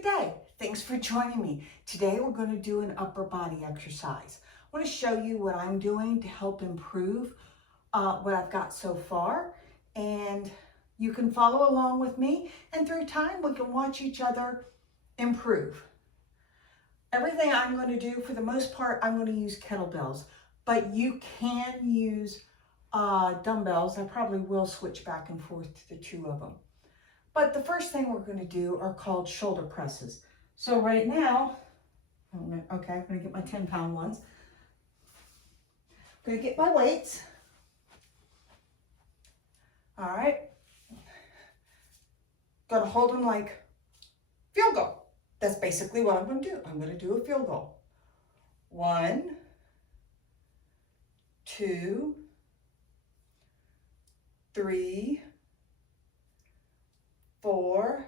Good day. Thanks for joining me. Today we're going to do an upper body exercise. I want to show you what I'm doing to help improve what I've got so far, and you can follow along with me, and through time we can watch each other improve. Everything I'm going to do, for the most part, I'm going to use kettlebells, but you can use dumbbells. I probably will switch back and forth to the two of them. But the first thing we're going to do are called shoulder presses. So right now, I'm going to get my 10-pound ones. I'm going to get my weights. All right. Going to hold them like field goal. That's basically what I'm going to do. I'm going to do a field goal. 1, 2, 3, 4,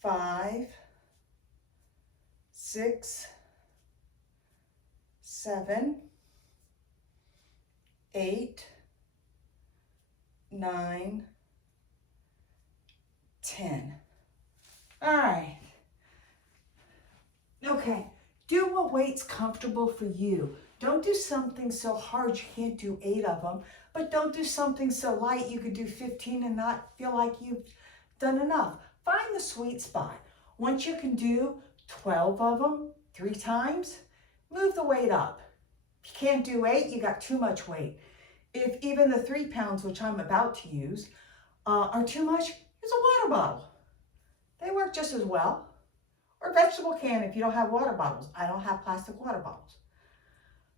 5, 6, 7, 8, 9, 10. All right. Okay, do what weight's comfortable for you. Don't do something so hard you can't do 8 of them, but don't do something so light you could do 15 and not feel like you've done enough. Find the sweet spot. Once you can do 12 of them 3 times, move the weight up. If you can't do 8, you got too much weight. If even the 3 pounds, which I'm about to use, are too much, use a water bottle. They work just as well. Or a vegetable can if you don't have water bottles. I don't have plastic water bottles.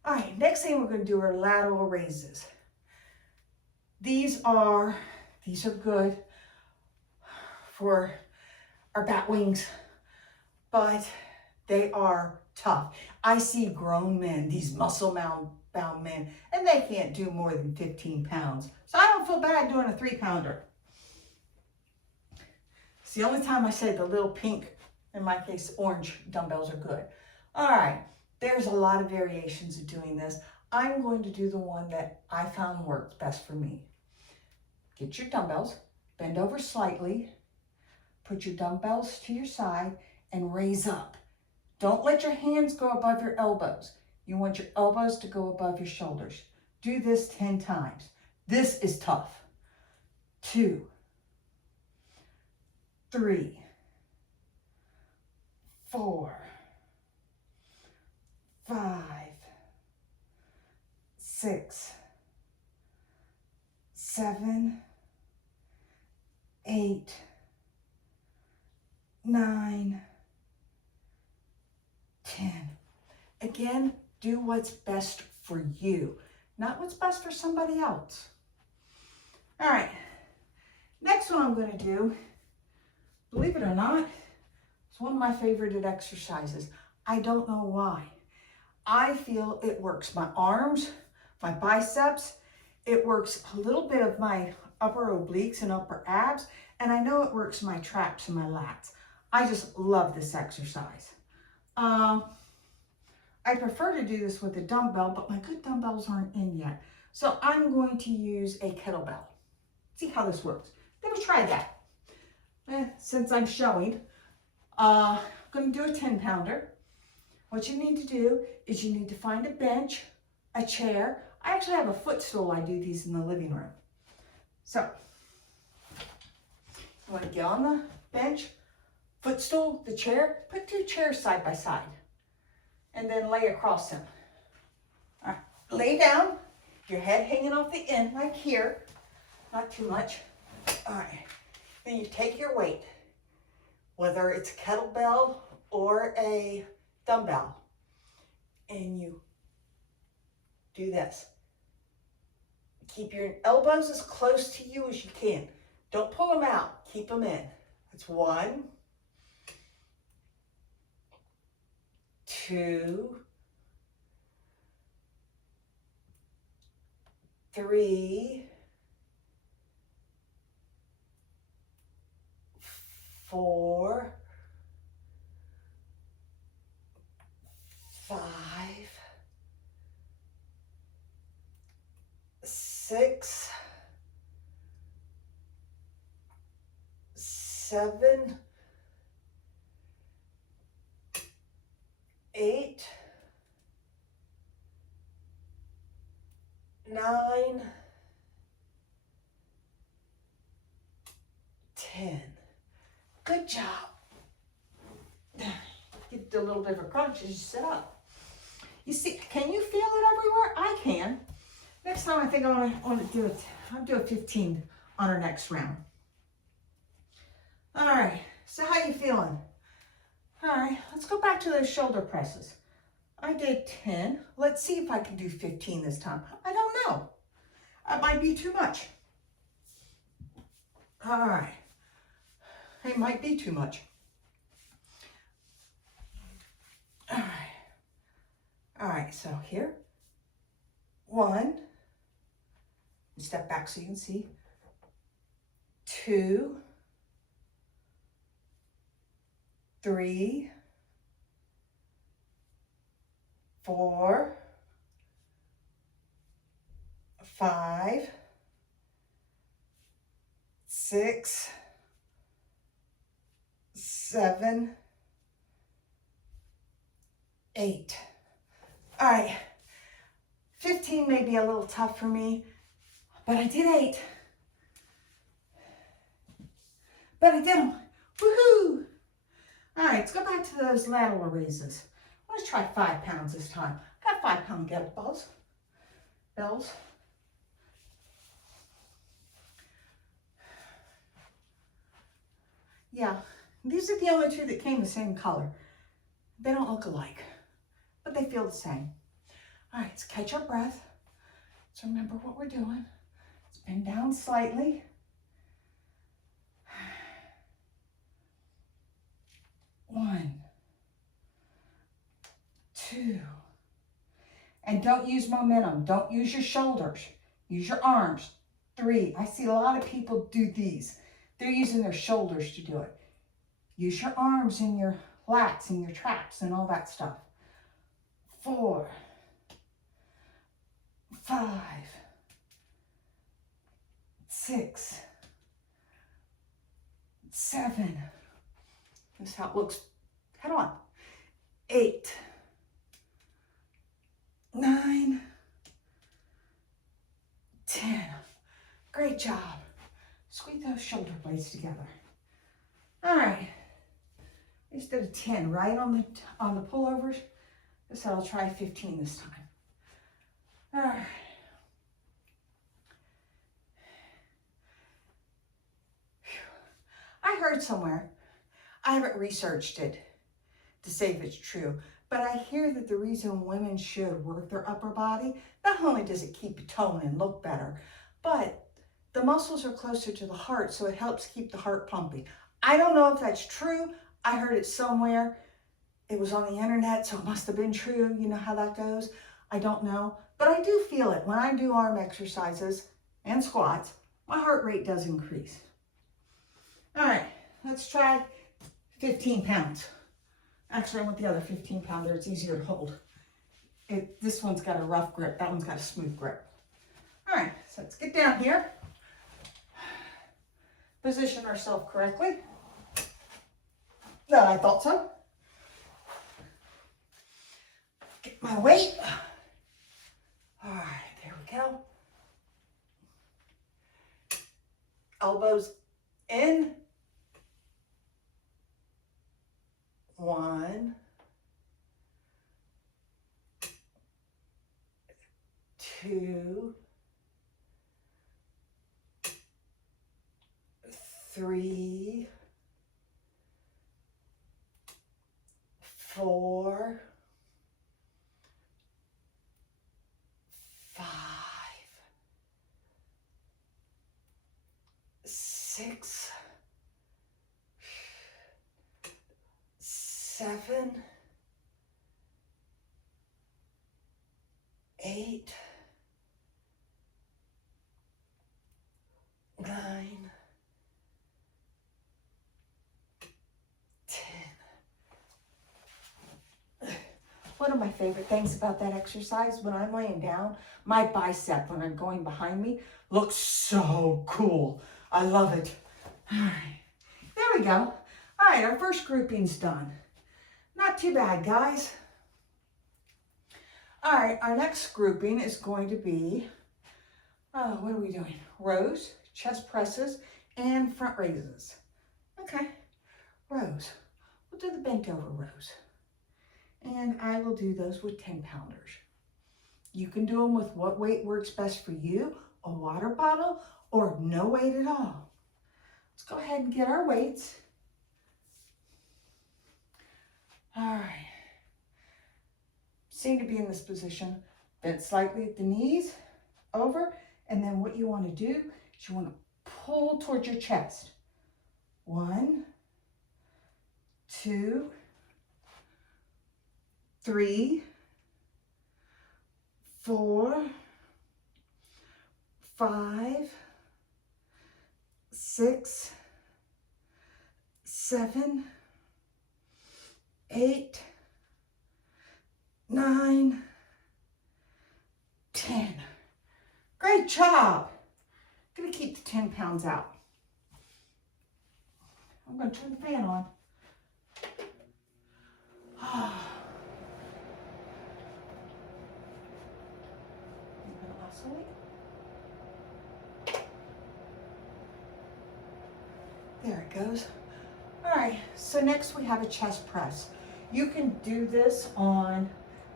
All right, next thing we're going to do are lateral raises. These are good for our bat wings, but they are tough. I see grown men, these muscle-bound men, and they can't do more than 15 pounds. So I don't feel bad doing a 3-pounder. It's the only time I say the little pink, in my case, orange dumbbells are good. All right, there's a lot of variations of doing this. I'm going to do the one that I found worked best for me. Get your dumbbells, bend over slightly, put your dumbbells to your side, and raise up. Don't let your hands go above your elbows. You want your elbows to go above your shoulders. Do this 10 times. This is tough. 2, 3, 4, 5, 6, 7, 8, 9, 10. Again, do what's best for you, not what's best for somebody else. All right, next one I'm going to do, believe it or not, it's one of my favorite exercises. I don't know why. I feel it works my arms, my biceps. It works a little bit of my upper obliques and upper abs, and I know it works my traps and my lats. I just love this exercise. I prefer to do this with a dumbbell, but my good dumbbells aren't in yet. So I'm going to use a kettlebell. See how this works. Never tried that. Since I'm showing, I'm going to do a 10-pounder. What you need to do is you need to find a bench, a chair. I actually have a footstool. I do these in the living room. So you want to get on the bench, footstool, the chair, put 2 chairs side by side, and then lay across them. All right. Lay down, your head hanging off the end like here, not too much. All right. Then you take your weight, whether it's a kettlebell or a dumbbell, and you do this. Keep your elbows as close to you as you can. Don't pull them out. Keep them in. That's 1, 2, 3, 4, 5, 6, 7, 8, 9, 10. Good job. Get a little bit of a crunch as you sit up. You see, can you feel it everywhere? I can. Next time I think I want to do it. I'll do a 15 on our next round. All right, so how you feeling? All right, let's go back to those shoulder presses. I did 10. Let's see if I can do 15 this time. I don't know. That might be too much. All right. It might be too much. All right. All right, so here. 1. Step back so you can see. 2. 3. 4. 5. 6. 7. 8. All right. 15 may be a little tough for me, but I did 8. But I did them. Woohoo! All right, let's go back to those lateral raises. Let's try 5 pounds this time. Got 5-pound kettlebells. Bells. Yeah, these are the only two that came the same color. They don't look alike, but they feel the same. All right, let's catch our breath. Let's remember what we're doing. Let's bend down slightly. 1, 2, and don't use momentum. Don't use your shoulders. Use your arms. 3. I see a lot of people do these. They're using their shoulders to do it. Use your arms and your lats and your traps and all that stuff. 4, 5, 6, 7. This is how it looks. Head on. 8, 9, 10. Great job. Squeeze those shoulder blades together. All right. I just did a 10 right on the pullovers. So I'll try 15 this time. All right. I heard somewhere, I haven't researched it to say if it's true, but I hear that the reason women should work their upper body, not only does it keep you toned and look better, but the muscles are closer to the heart, so it helps keep the heart pumping. I don't know if that's true. I heard it somewhere. It was on the internet, so it must have been true. You know how that goes. I don't know, but I do feel it. When I do arm exercises and squats, my heart rate does increase. All right, let's try 15 pounds. Actually, I want the other 15 pounder. It's easier to hold. This one's got a rough grip. That one's got a smooth grip. All right, so let's get down here. Position ourselves correctly. No, I thought so. Get my weight. All right, there we go. Elbows in. 1, 2, 3, 4, 5, 6, 7, 8, 9, 10. One of my favorite things about that exercise, when I'm laying down, my bicep, when I'm going behind me, looks so cool. I love it. All right, there we go. All right, our first grouping's done. Not too bad, guys. All right, our next grouping is going to be, what are we doing? Rows, chest presses, and front raises. Okay, rows. We'll do the bent over rows. And I will do those with 10-pounders. You can do them with what weight works best for you, a water bottle, or no weight at all. Let's go ahead and get our weights. All right. Seem to be in this position. Bend slightly at the knees, over, and then what you want to do is you want to pull towards your chest. 1, 2, 3, 4, 5, 6, 7, 8, 9, 10. Great job. I'm going to keep the 10 pounds out. I'm going to turn the fan on. There it goes. All right, so next we have a chest press. You can do this on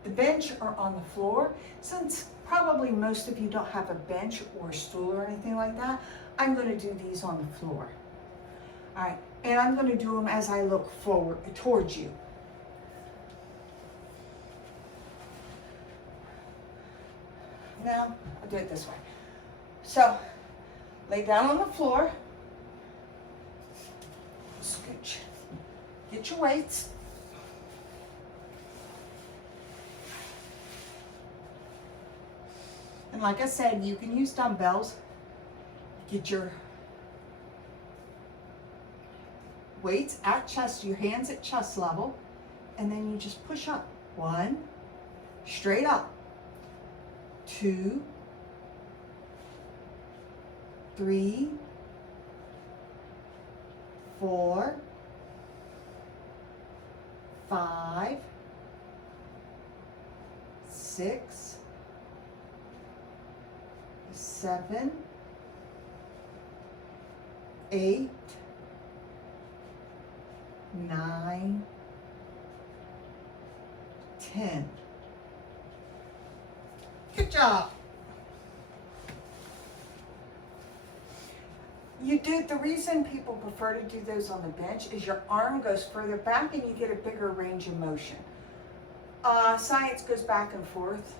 the bench or on the floor. Since probably most of you don't have a bench or a stool or anything like that, I'm going to do these on the floor. All right, and I'm going to do them as I look forward towards you. Now, I'll do it this way. So, lay down on the floor. Scooch. Get your weights. And like I said, you can use dumbbells. Get your weights at chest, your hands at chest level, and then you just push up. 1, straight up. 2, 3, 4, 5, 6, 7, 8, 9, 10. Good job. The reason people prefer to do those on the bench is your arm goes further back and you get a bigger range of motion. Science goes back and forth.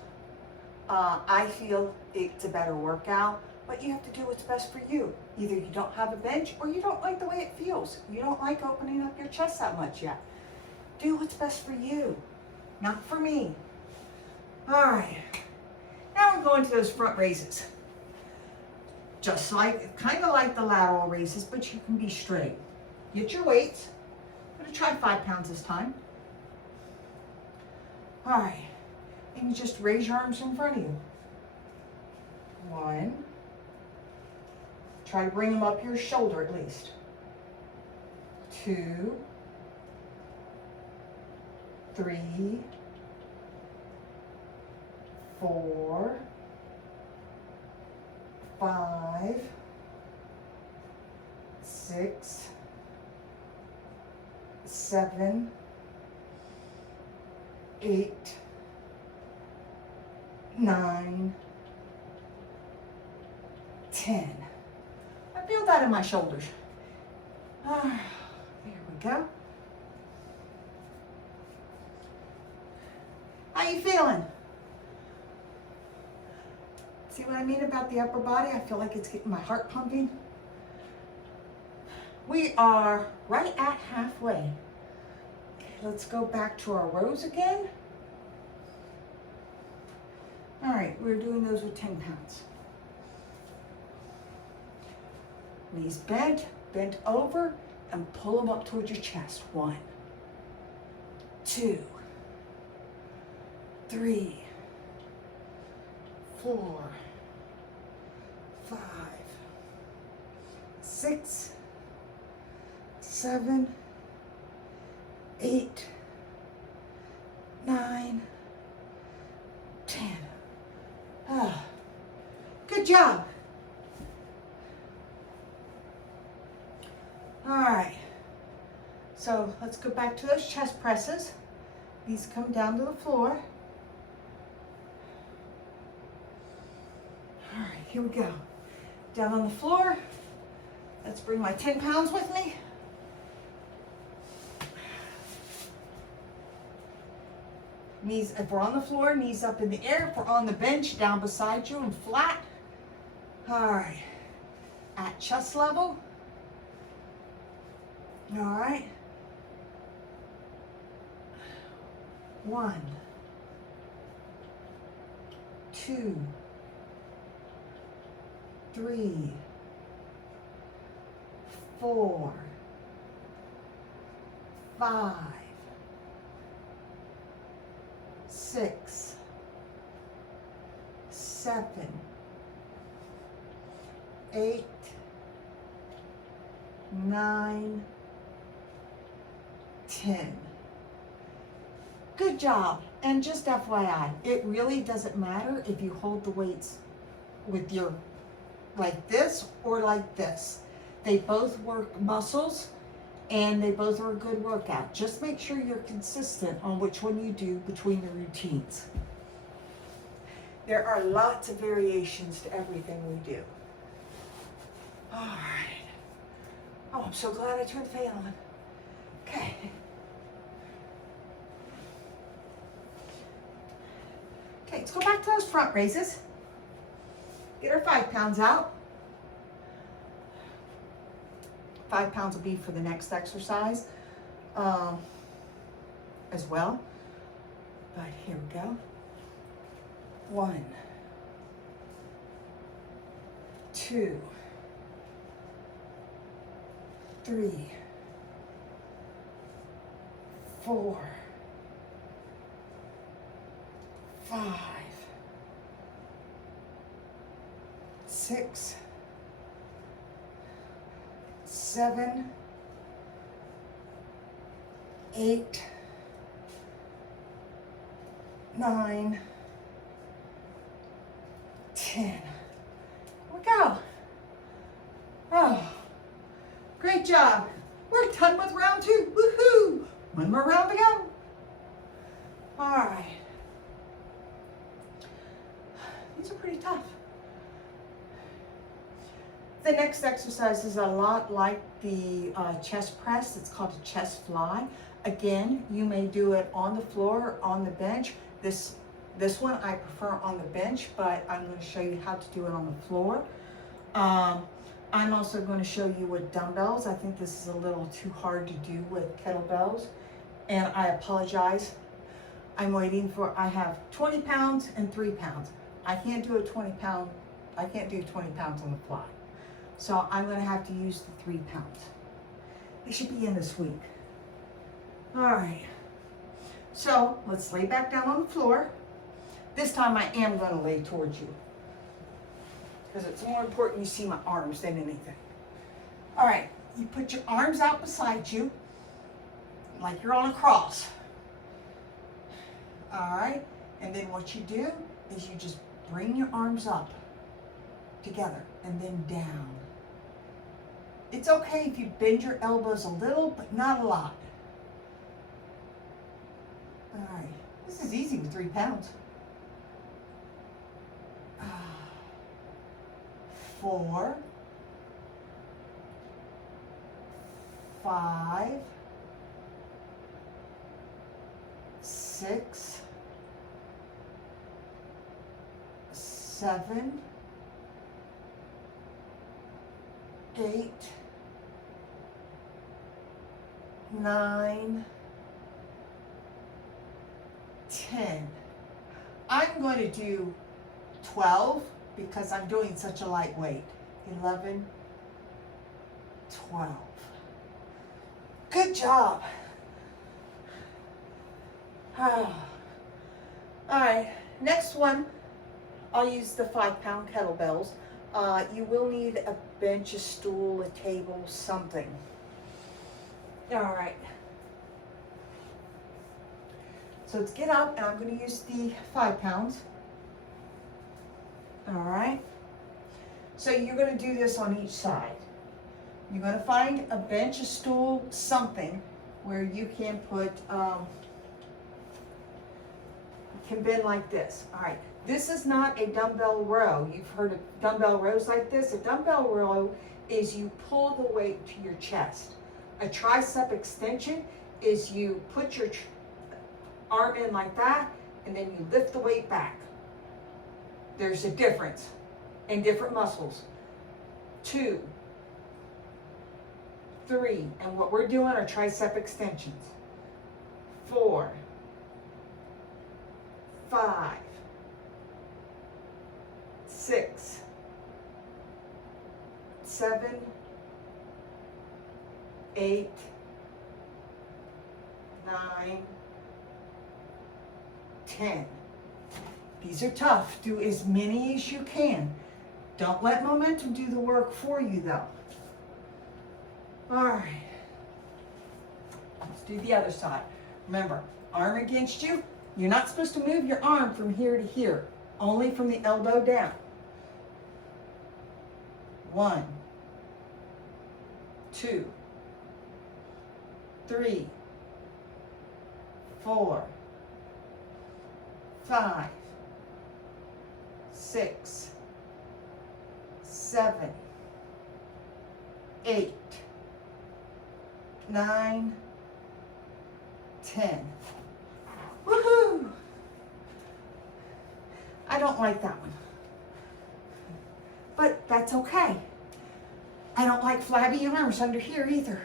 I feel it's a better workout, but you have to do what's best for you. Either you don't have a bench or you don't like the way it feels. You don't like opening up your chest that much yet. Do what's best for you, not for me. All right, now we're going to those front raises. Just like, kind of like the lateral raises, but you can be straight. Get your weights. I'm gonna try 5 pounds this time. All right, and you just raise your arms in front of you. 1. Try to bring them up your shoulder at least. 2, 3, 4, 5, 6, 7, 8, 9, 10. I feel that in my shoulders. There we go. How you feeling? See what I mean about the upper body? I feel like it's getting my heart pumping. We are right at halfway. Let's go back to our rows again. All right, we're doing those with 10 pounds. Knees bent, bent over, and pull them up towards your chest. 1, 2, 3, 4, 5, 6, 7, 8, 9, All right. So let's go back to those chest presses. These come down to the floor. All right, here we go. Down on the floor. Let's bring my 10 pounds with me. Knees, if we're on the floor, knees up in the air. If we're on the bench, down beside you and flat. All right. At chest level. All right. 1, 2, 3, 4, 5, 6, 7, 8, 9, 10. Good job. And just FYI, it really doesn't matter if you hold the weights with your, like this or like this. They both work muscles and they both are a good workout. Just make sure you're consistent on which one you do between the routines. There are lots of variations to everything we do. All right. Oh, I'm so glad I turned the fan on. Okay. Okay, let's go back to those front raises. Get our 5 pounds out. 5 pounds will be for the next exercise as well. But here we go. 1, 2, 3, 4, 5, 6, 7, 8, 9, 10. Here we go. Oh, great job. We're done with round 2. Woohoo! One more round to go. All right. These are pretty tough. The next exercise is a lot like the chest press. It's called a chest fly. Again, you may do it on the floor or on the bench. This one I prefer on the bench, but I'm going to show you how to do it on the floor. I'm also going to show you with dumbbells. I think this is a little too hard to do with kettlebells, and I apologize. I'm waiting for, I have 20 pounds and 3 pounds. I can't do a 20 pound, I can't do 20 pounds on the fly. So I'm going to have to use the 3 pounds. They should be in this week. All right. So let's lay back down on the floor. This time I am going to lay towards you, because it's more important you see my arms than anything. All right. You put your arms out beside you like you're on a cross. All right. And then what you do is you just bring your arms up together and then down. It's okay if you bend your elbows a little, but not a lot. All right, this is easy with 3 pounds. 4, 5, 6, 7, 8, 9, 10. I'm going to do 12 because I'm doing such a light weight. 11, 12. Good job. All right, next one, I'll use the 5 pound kettlebells. You will need a bench, a stool, a table, something. All right. So let's get up, and I'm going to use the 5 pounds. All right. So you're going to do this on each side. You're going to find a bench, a stool, something where you can put, can bend like this. All right, this is not a dumbbell row. You've heard of dumbbell rows like this. A dumbbell row is you pull the weight to your chest. A tricep extension is you put your arm in like that, and then you lift the weight back. There's a difference in different muscles. 2, 3, and what we're doing are tricep extensions. 4, 5, 6, 7, 8, 9, 10. These are tough. Do as many as you can. Don't let momentum do the work for you though. All right. Let's do the other side. Remember, arm against you. You're not supposed to move your arm from here to here, only from the elbow down. 1, 2, 3, 4, 5, 6, 7, 8, 9, 10. Woohoo! I don't like that one, but that's okay. I don't like flabby arms under here either,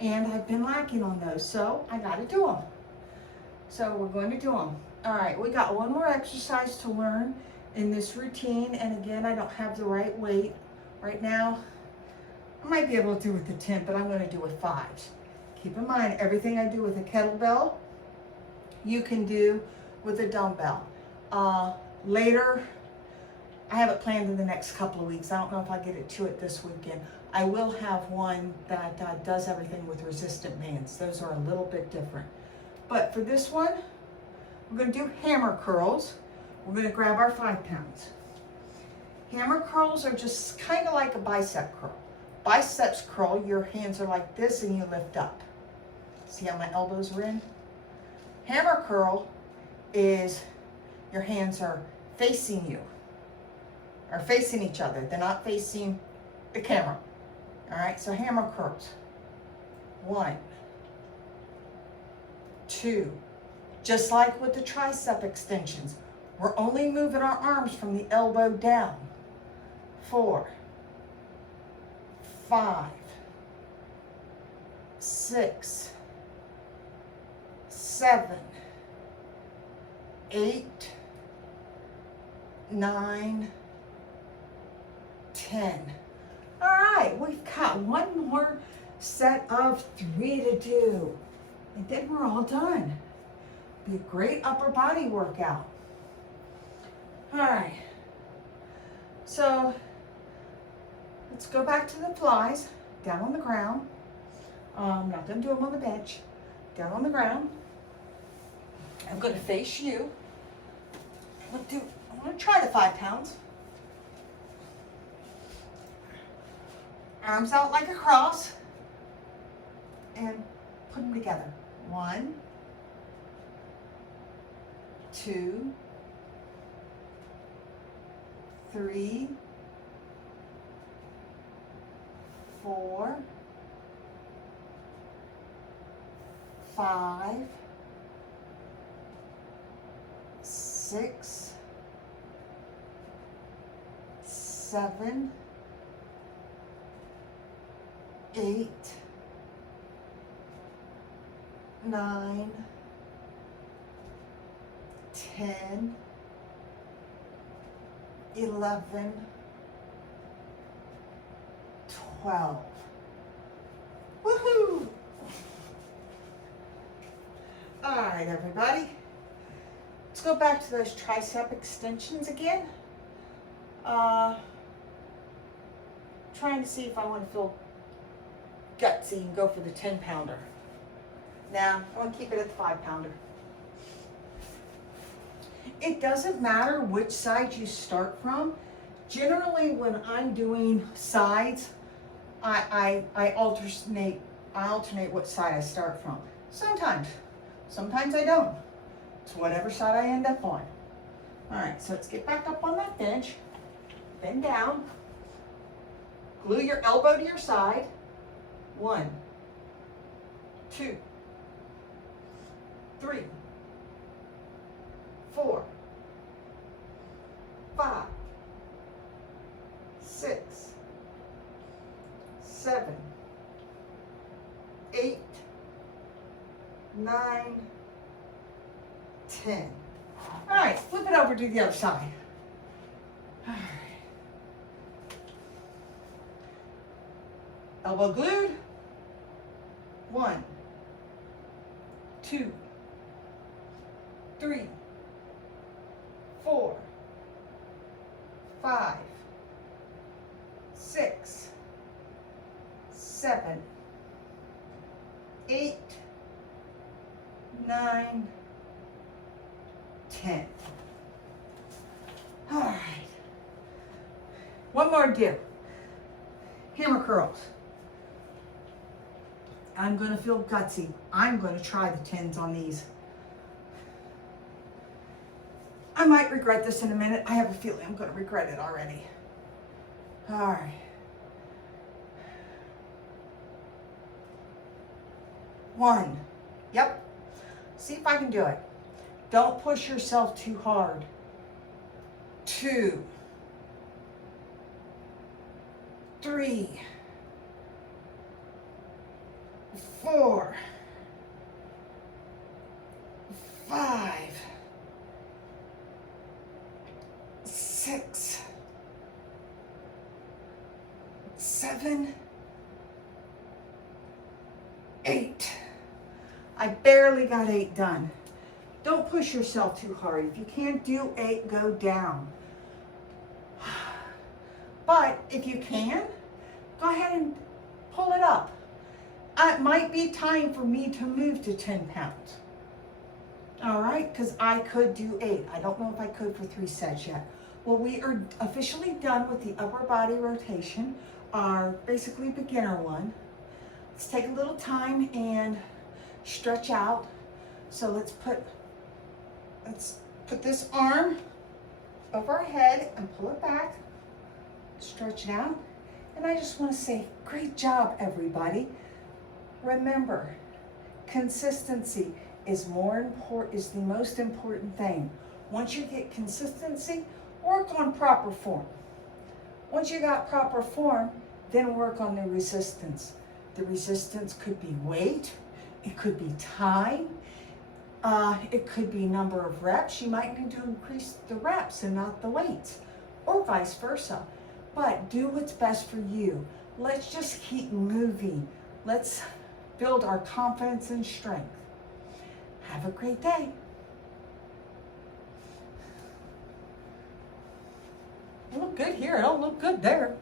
and I've been lacking on those, so I got to do them. So we're going to do them. All right, we got one more exercise to learn in this routine, and again, I don't have the right weight right now. I might be able to do with the 10, but I'm going to do with 5s. Keep in mind, everything I do with a kettlebell, you can do with a dumbbell. Later, I have it planned in the next couple of weeks. I don't know if I get it to it this weekend. I will have one that does everything with resistant bands. Those are a little bit different. But for this one, we're going to do hammer curls. We're going to grab our 5 pounds. Hammer curls are just kind of like a bicep curl. Biceps curl, your hands are like this and you lift up. See how my elbows are in? Hammer curl is your hands are facing you, or facing each other. They're not facing the camera. All right, so hammer curls. 1, 2, just like with the tricep extensions, we're only moving our arms from the elbow down. 4, 5, 6, 7, 8, 9, 10. All right, we've got one more set of 3 to do, and then we're all done. Be a great upper body workout. All right, so let's go back to the flies, down on the ground. I'm not going to do them on the bench. Down on the ground. I'm going to face you. I'm going to try the 5 pounds. Arms out like a cross. And put them together. 1, 2, 3, 4, 5, 6, 7, 8, 9, 10, 11, 12. Woohoo! All right, everybody. Let's go back to those tricep extensions again. Trying to see if I want to feel gutsy and go for the 10-pounder. Now, I want to keep it at the 5-pounder. It doesn't matter which side you start from. Generally, when I'm doing sides, I alternate what side I start from. Sometimes I don't. It's whatever side I end up on. All right, so let's get back up on that bench. Bend down. Glue your elbow to your side. 1, 2, 3, 4, 5, 6, 7, 8, 9, 10. All right, flip it over to the other side. All right. Elbow glued. 1, 2, 3, 4, 5, 6, 7, 8, 9, 10. All right. One more do. Hammer curls. I'm going to feel gutsy. I'm going to try the 10s on these. I might regret this in a minute. I have a feeling I'm going to regret it already. All right. One. Yep. See if I can do it. Don't push yourself too hard. 2, 3, 4, 5, 6, 7, 8. I barely got 8 done. Don't push yourself too hard. If you can't do 8, go down. But if you can, go ahead and pull it up. It might be time for me to move to 10 pounds. All right, because I could do 8. I don't know if I could for 3 sets yet. Well, we are officially done with the upper body rotation, our basically beginner one. Let's take a little time and stretch out. So let's put this arm over our head and pull it back, stretch it out. And I just want to say, great job, everybody. Remember, consistency is the most important thing. Once you get consistency, work on proper form. Once you got proper form, then work on the resistance. The resistance could be weight, it could be time, it could be number of reps. You might need to increase the reps and not the weights, or vice versa. But do what's best for you. Let's just keep moving. Let's build our confidence and strength. Have a great day. I look good here. I don't look good there.